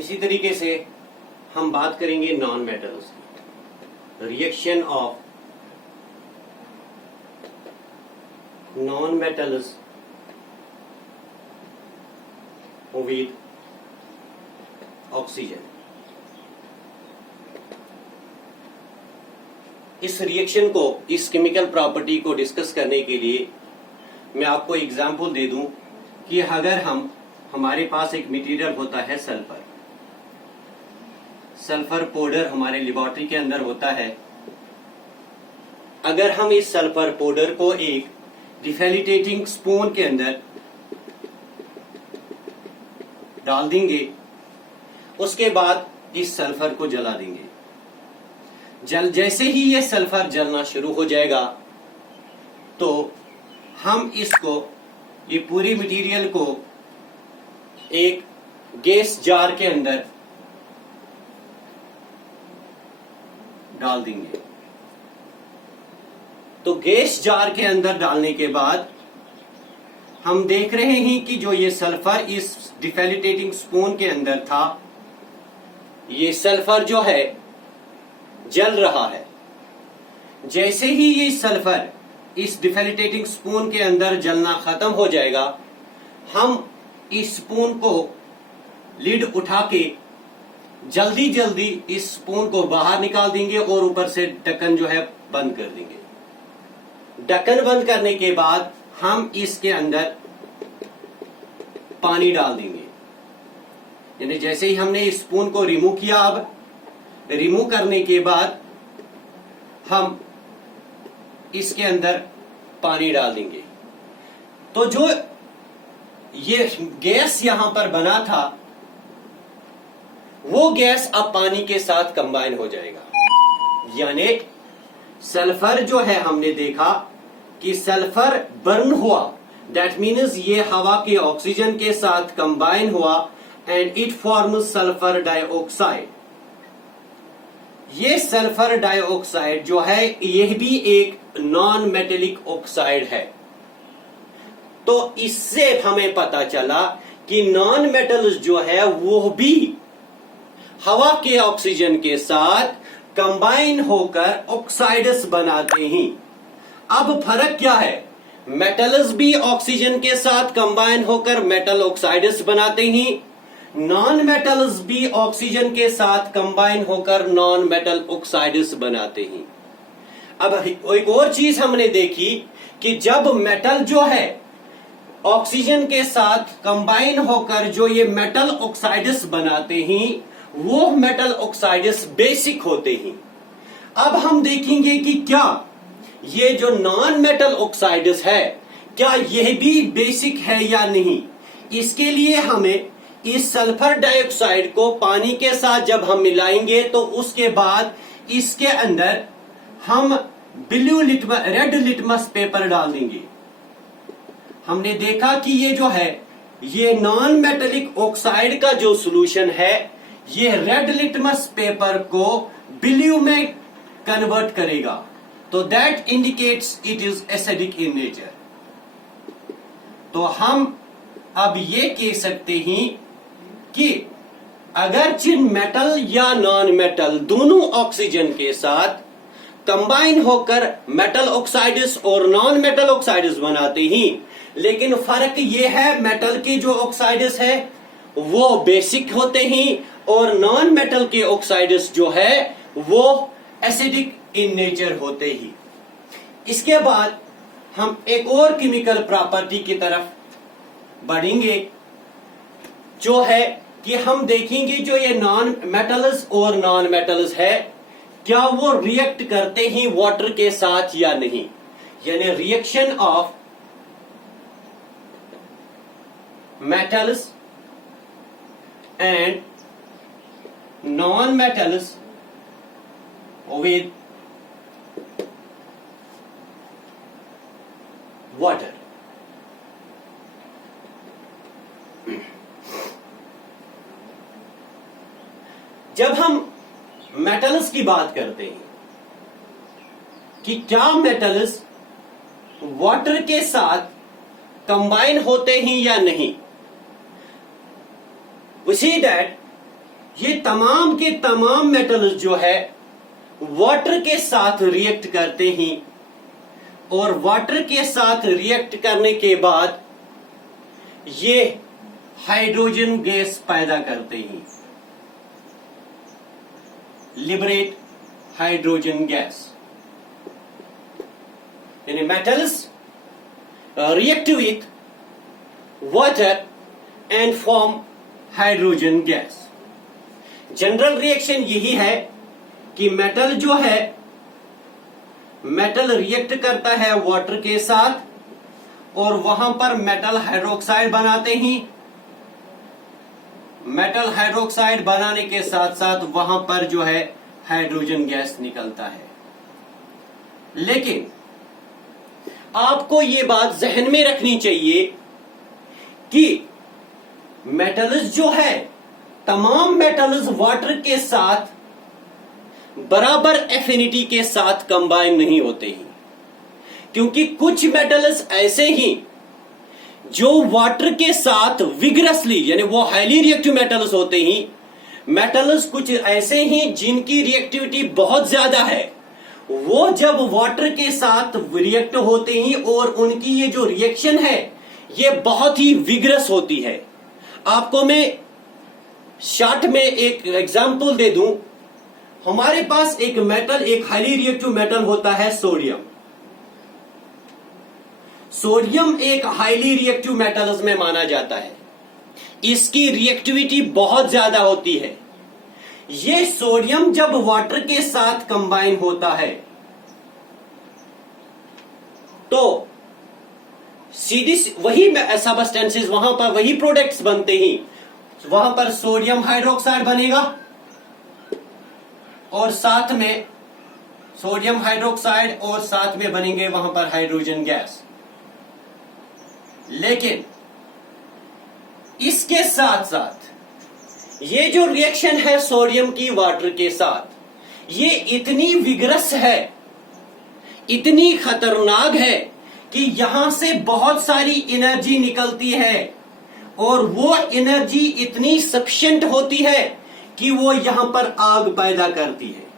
इसी तरीके से हम बात करेंगे नॉन मेटल्स की। Reaction of non metals with oxygen. इस रिएक्शन को, इस केमिकल प्रॉपर्टी को डिस्कस करने के लिए मैं आपको एग्जांपल दे दूं कि अगर हमारे पास एक मटेरियल होता है सल्फर, सल्फर पाउडर हमारे लेबोरेटरी के अंदर होता है। अगर हम इस सल्फर पाउडर को एक डिफेलिटेटिंग स्पून के अंदर डाल देंगे, उसके बाद इस सल्फर को जला देंगे। जैसे ही ये सल्फर जलना शुरू हो जाएगा तो हम इसको, ये पूरी मटेरियल को एक गैस जार के अंदर डाल देंगे। तो गैस जार के अंदर डालने के बाद हम देख रहे हैं कि जो ये सल्फर इस डिफेलिटेटिंग स्पून के अंदर था, ये सल्फर जो है जल रहा है। जैसे ही ये सल्फर इस डिफेलिटेटिंग स्पून के अंदर जलना खत्म हो जाएगा, हम इस स्पून को लिड उठा के जल्दी जल्दी इस स्पून को बाहर निकाल देंगे और ऊपर से ढक्कन जो है बंद कर देंगे। ढक्कन बंद करने के बाद हम इसके अंदर पानी डाल देंगे। यानी जैसे ही हमने इस स्पून को रिमूव किया, अब रिमूव करने के बाद हम इसके अंदर पानी डाल देंगे। तो जो ये गैस यहां पर बना था, वो गैस अब पानी के साथ कंबाइन हो जाएगा। यानी सल्फर जो है, हमने देखा कि सल्फर बर्न हुआ, दैट मीन्स ये हवा के ऑक्सीजन के साथ कंबाइन हुआ and it forms sulphur dioxide. ये सल्फर डाइऑक्साइड जो है, यह भी एक नॉन मेटेलिक ऑक्साइड है। तो इससे हमें पता चला कि नॉन मेटल्स जो है वो भी हवा के ऑक्सीजन के साथ कंबाइन होकर ऑक्साइड्स बनाते हैं। अब फर्क क्या है? मेटल्स भी ऑक्सीजन के साथ कंबाइन होकर मेटल ऑक्साइड्स बनाते हैं, नॉन मेटल्स भी ऑक्सीजन के साथ कंबाइन होकर नॉन मेटल ऑक्साइड्स बनाते हैं। अब एक और चीज हमने देखी कि जब मेटल जो है ऑक्सीजन के साथ कंबाइन होकर जो ये मेटल ऑक्साइड्स बनाते हैं, वो मेटल ऑक्साइड्स बेसिक होते हैं। अब हम देखेंगे कि क्या ये जो नॉन मेटल ऑक्साइड्स है, क्या यह भी बेसिक है या नहीं। इसके लिए हमें इस सल्फर डाइऑक्साइड को पानी के साथ जब हम मिलाएंगे, तो उसके बाद इसके अंदर हम रेड लिटमस पेपर डाल देंगे। हमने देखा कि ये जो है, ये नॉन मेटेलिक ऑक्साइड का जो सॉल्यूशन है, ये रेड लिटमस पेपर को ब्लू में कन्वर्ट करेगा। तो that indicates it is acidic in nature. तो हम अब ये कह सकते हैं कि अगर जिन मेटल या नॉन मेटल दोनों ऑक्सीजन के साथ कंबाइन होकर मेटल ऑक्साइड्स और नॉन मेटल ऑक्साइड्स बनाते हैं, लेकिन फर्क ये है, मेटल के जो ऑक्साइड्स है वो बेसिक होते हैं और नॉन मेटल के ऑक्साइड्स जो है वो एसिडिक इन नेचर होते ही। इसके बाद हम एक और केमिकल प्रॉपर्टी की तरफ बढ़ेंगे, जो है कि हम देखेंगे जो ये नॉन मेटल्स और नॉन मेटल्स है, क्या वो रिएक्ट करते हैं वाटर के साथ या नहीं। यानी reaction of metals and non metals with water. जब हम मेटल्स की बात करते हैं कि क्या मेटल्स वाटर के साथ कंबाइन होते हैं या नहीं, we see that ये तमाम के तमाम मेटल्स जो है वाटर के साथ रिएक्ट करते ही, और वाटर के साथ रिएक्ट करने के बाद ये हाइड्रोजन गैस पैदा करते ही, लिबरेट हाइड्रोजन गैस। यानी metals react with water and form hydrogen gas. General reaction यही है कि मेटल जो है, मेटल रिएक्ट करता है वाटर के साथ और वहां पर मेटल हाइड्रोक्साइड बनाते ही, मेटल हाइड्रोक्साइड बनाने के साथ साथ वहां पर जो है हाइड्रोजन गैस निकलता है। लेकिन आपको ये बात जहन में रखनी चाहिए कि मेटल्स जो है, तमाम मेटल्स वाटर के साथ बराबर एफिनिटी के साथ कंबाइन नहीं होते ही, क्योंकि कुछ मेटल्स ऐसे ही जो वाटर के साथ विगरसली, यानी वो हाईली रिएक्टिव मेटल्स होते ही, मेटल्स कुछ ऐसे ही जिनकी रिएक्टिविटी बहुत ज्यादा है, वो जब वाटर के साथ रिएक्ट होते ही और उनकी ये जो रिएक्शन है ये बहुत ही विगरस होती है। आपको मैं शॉर्ट में एक एग्जांपल दे दूं। हमारे पास एक मेटल, एक हाईली रिएक्टिव मेटल होता है सोडियम। सोडियम एक हाईली रिएक्टिव मेटल्स में माना जाता है, इसकी रिएक्टिविटी बहुत ज्यादा होती है। ये सोडियम जब वाटर के साथ कंबाइन होता है तो सीधी वही सबस्टेंसेस, वहां पर वही प्रोडक्ट्स बनते ही, वहां पर सोडियम हाइड्रोक्साइड बनेगा और साथ में सोडियम हाइड्रोक्साइड और साथ में बनेंगे वहां पर हाइड्रोजन गैस। लेकिन इसके साथ साथ ये जो रिएक्शन है सोडियम की वाटर के साथ, ये इतनी विगरस है, इतनी खतरनाक है कि यहां से बहुत सारी एनर्जी निकलती है और वो एनर्जी इतनी सफिशिएंट होती है कि वो यहां पर आग पैदा करती है।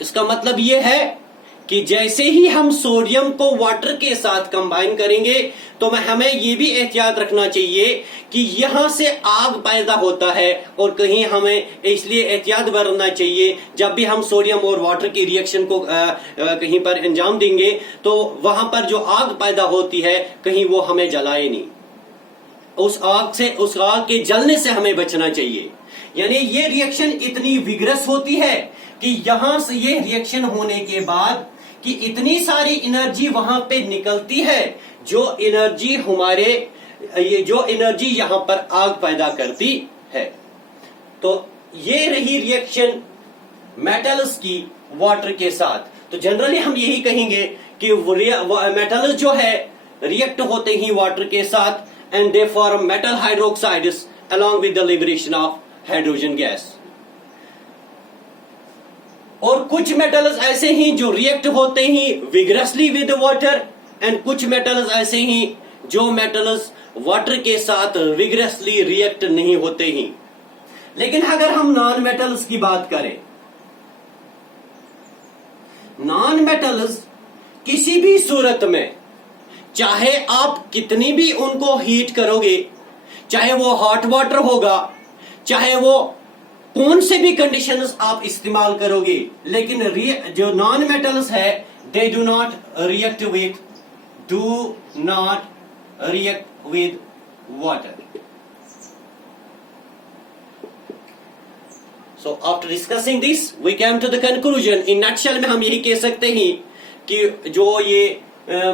इसका मतलब ये है कि जैसे ही हम सोडियम को वाटर के साथ कंबाइन करेंगे तो हमें ये भी एहतियात रखना चाहिए कि यहां से आग पैदा होता है, और कहीं हमें इसलिए एहतियात बरतना चाहिए जब भी हम सोडियम और वाटर की रिएक्शन को कहीं पर अंजाम देंगे तो वहां पर जो आग पैदा होती है कहीं वो हमें जलाए नहीं, उस आग के जलने से हमें बचना चाहिए। यानी ये रिएक्शन इतनी विगरस होती है कि यहां से ये रिएक्शन होने के बाद कि इतनी सारी एनर्जी वहां पे निकलती है, जो एनर्जी यहां पर आग पैदा करती है। तो ये रही रिएक्शन मेटल्स की वाटर के साथ। तो जनरली हम यही कहेंगे कि मेटल्स जो है रिएक्ट होते ही वाटर के साथ and they form metal hydroxides along with the liberation of hydrogen gas। और कुछ मेटल्स ऐसे ही जो रिएक्ट होते ही विगरसली विद वाटर, एंड कुछ मेटल्स ऐसे ही जो मेटल्स वाटर के साथ विगरसली रिएक्ट नहीं होते ही। लेकिन अगर हम नॉन मेटल्स की बात करें, नॉन मेटल्स किसी भी सूरत में, चाहे आप कितनी भी उनको हीट करोगे, चाहे वो हॉट वाटर होगा, चाहे वो कौन से भी कंडीशंस आप इस्तेमाल करोगे, लेकिन जो नॉन मेटल्स है they do not react with water. So after discussing this we came to the conclusion. In nutshell में हम यही कह सकते हैं कि जो ये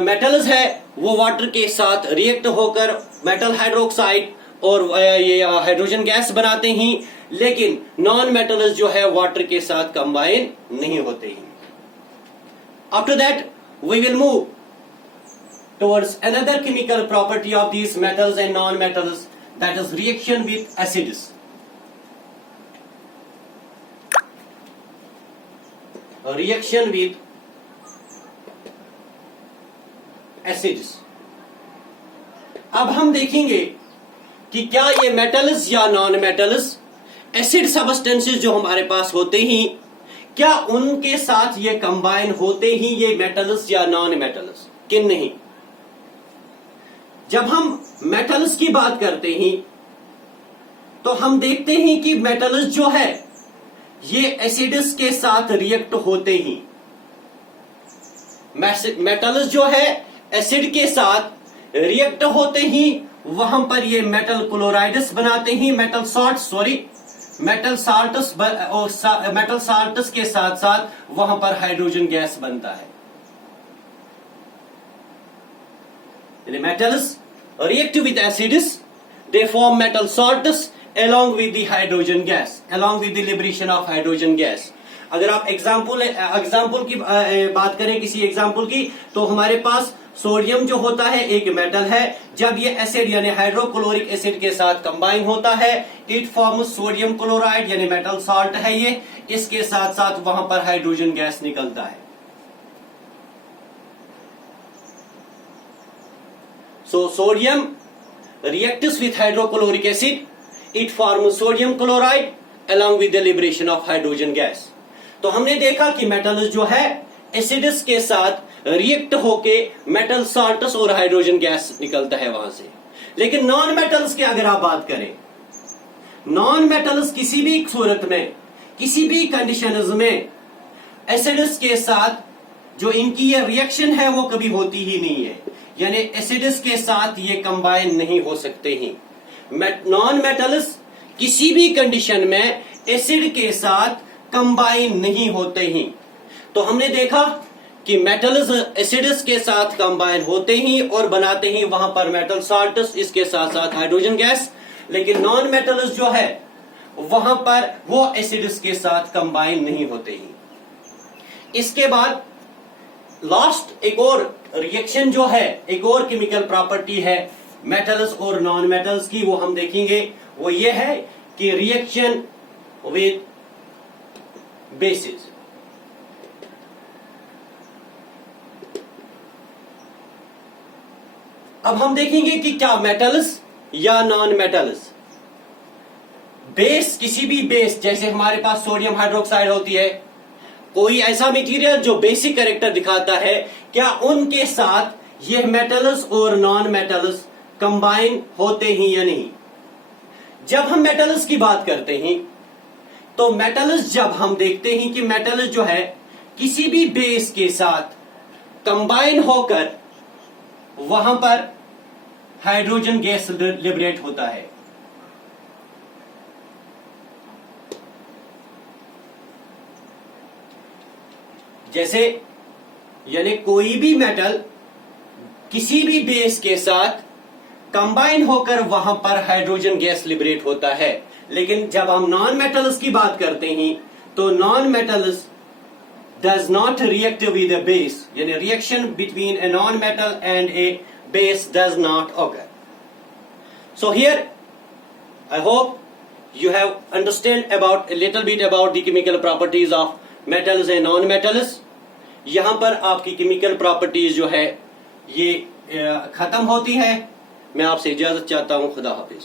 मेटल्स है वो वाटर के साथ रिएक्ट होकर मेटल हाइड्रोक्साइड और ये हाइड्रोजन गैस बनाते हैं, लेकिन नॉन मेटल्स जो है वाटर के साथ कंबाइन नहीं होते हैं। After that we will move towards another chemical property of these metals and non-metals, that is reaction with acids. Reaction with acids। अब हम देखेंगे कि क्या ये मेटल्स या नॉन मेटल्स एसिड सबस्टेंसेस जो हमारे पास होते ही, क्या उनके साथ ये कंबाइन होते ही ये मेटल्स या नॉन मेटल्स कि नहीं? जब हम मेटल्स की बात करते हैं तो हम देखते हैं कि मेटल्स जो है ये एसिड्स के साथ रिएक्ट होते ही, मेटल्स जो है एसिड के साथ रिएक्ट होते ही वहां पर ये मेटल क्लोराइड्स बनाते ही, मेटल साल्ट्स के साथ साथ वहां पर हाइड्रोजन गैस बनता है। Metals react with acids, they form metal salts along with the hydrogen gas, along with the liberation of hydrogen gas. अगर आप एग्जाम्पल की बात करें, किसी एग्जाम्पल की, तो हमारे पास सोडियम जो होता है एक मेटल है। जब ये एसिड यानी हाइड्रोक्लोरिक एसिड के साथ कंबाइन होता है, इट फॉर्म्स सोडियम क्लोराइड यानी मेटल साल्ट है ये। इसके साथ साथ वहां पर हाइड्रोजन गैस निकलता है। So sodium reacts with hydrochloric acid, it forms sodium chloride along with the liberation of hydrogen gas. तो हमने देखा कि मेटल्स जो है एसिड्स के साथ रिएक्ट होके मेटल साल्ट्स और हाइड्रोजन गैस निकलता है वहां से। लेकिन नॉन मेटल्स की अगर आप बात करें, नॉन मेटल्स किसी भी सूरत में, किसी भी कंडीशंस में एसिड्स के साथ जो इनकी ये रिएक्शन है वो कभी होती ही नहीं है, यानी एसिड्स के साथ ये कंबाइन नहीं हो सकते ही। नॉन मेटल्स किसी भी कंडीशन में एसिड के साथ कंबाइन नहीं होते ही। तो हमने देखा कि मेटल्स एसिड्स के साथ कंबाइन होते ही और बनाते ही वहां पर मेटल साल्ट्स, इसके साथ साथ हाइड्रोजन गैस। लेकिन नॉन मेटल्स जो है वहां पर वो एसिड्स के साथ कंबाइन नहीं होते ही। इसके बाद लास्ट एक और रिएक्शन जो है, एक और केमिकल प्रॉपर्टी है मेटल्स और नॉन मेटल्स की, वो हम देखेंगे। वो ये है कि रिएक्शन विद बेसिस। अब हम देखेंगे कि क्या मेटल्स या नॉन मेटल्स, बेस, किसी भी बेस, जैसे हमारे पास सोडियम हाइड्रोक्साइड होती है, कोई ऐसा मटेरियल जो बेसिक कैरेक्टर दिखाता है, क्या उनके साथ ये मेटल्स और नॉन मेटल्स कंबाइन होते हैं या नहीं? जब हम मेटल्स की बात करते हैं तो मेटल्स, जब हम देखते हैं कि मेटल्स जो है किसी भी बेस के साथ कंबाइन होकर वहां पर हाइड्रोजन गैस लिबरेट होता है। जैसे यानी कोई भी मेटल किसी भी बेस के साथ कंबाइन होकर वहां पर हाइड्रोजन गैस लिबरेट होता है। लेकिन जब हम नॉन मेटल्स की बात करते हैं तो non metals does not react with a base, यानी reaction between a non metal and a base does not occur. So here I hope you have understand about a little bit about the chemical properties of metals and non metals। यहां पर आपकी chemical properties जो है ये खत्म होती है। मैं आपसे इजाजत चाहता हूं। खुदा हाफिज।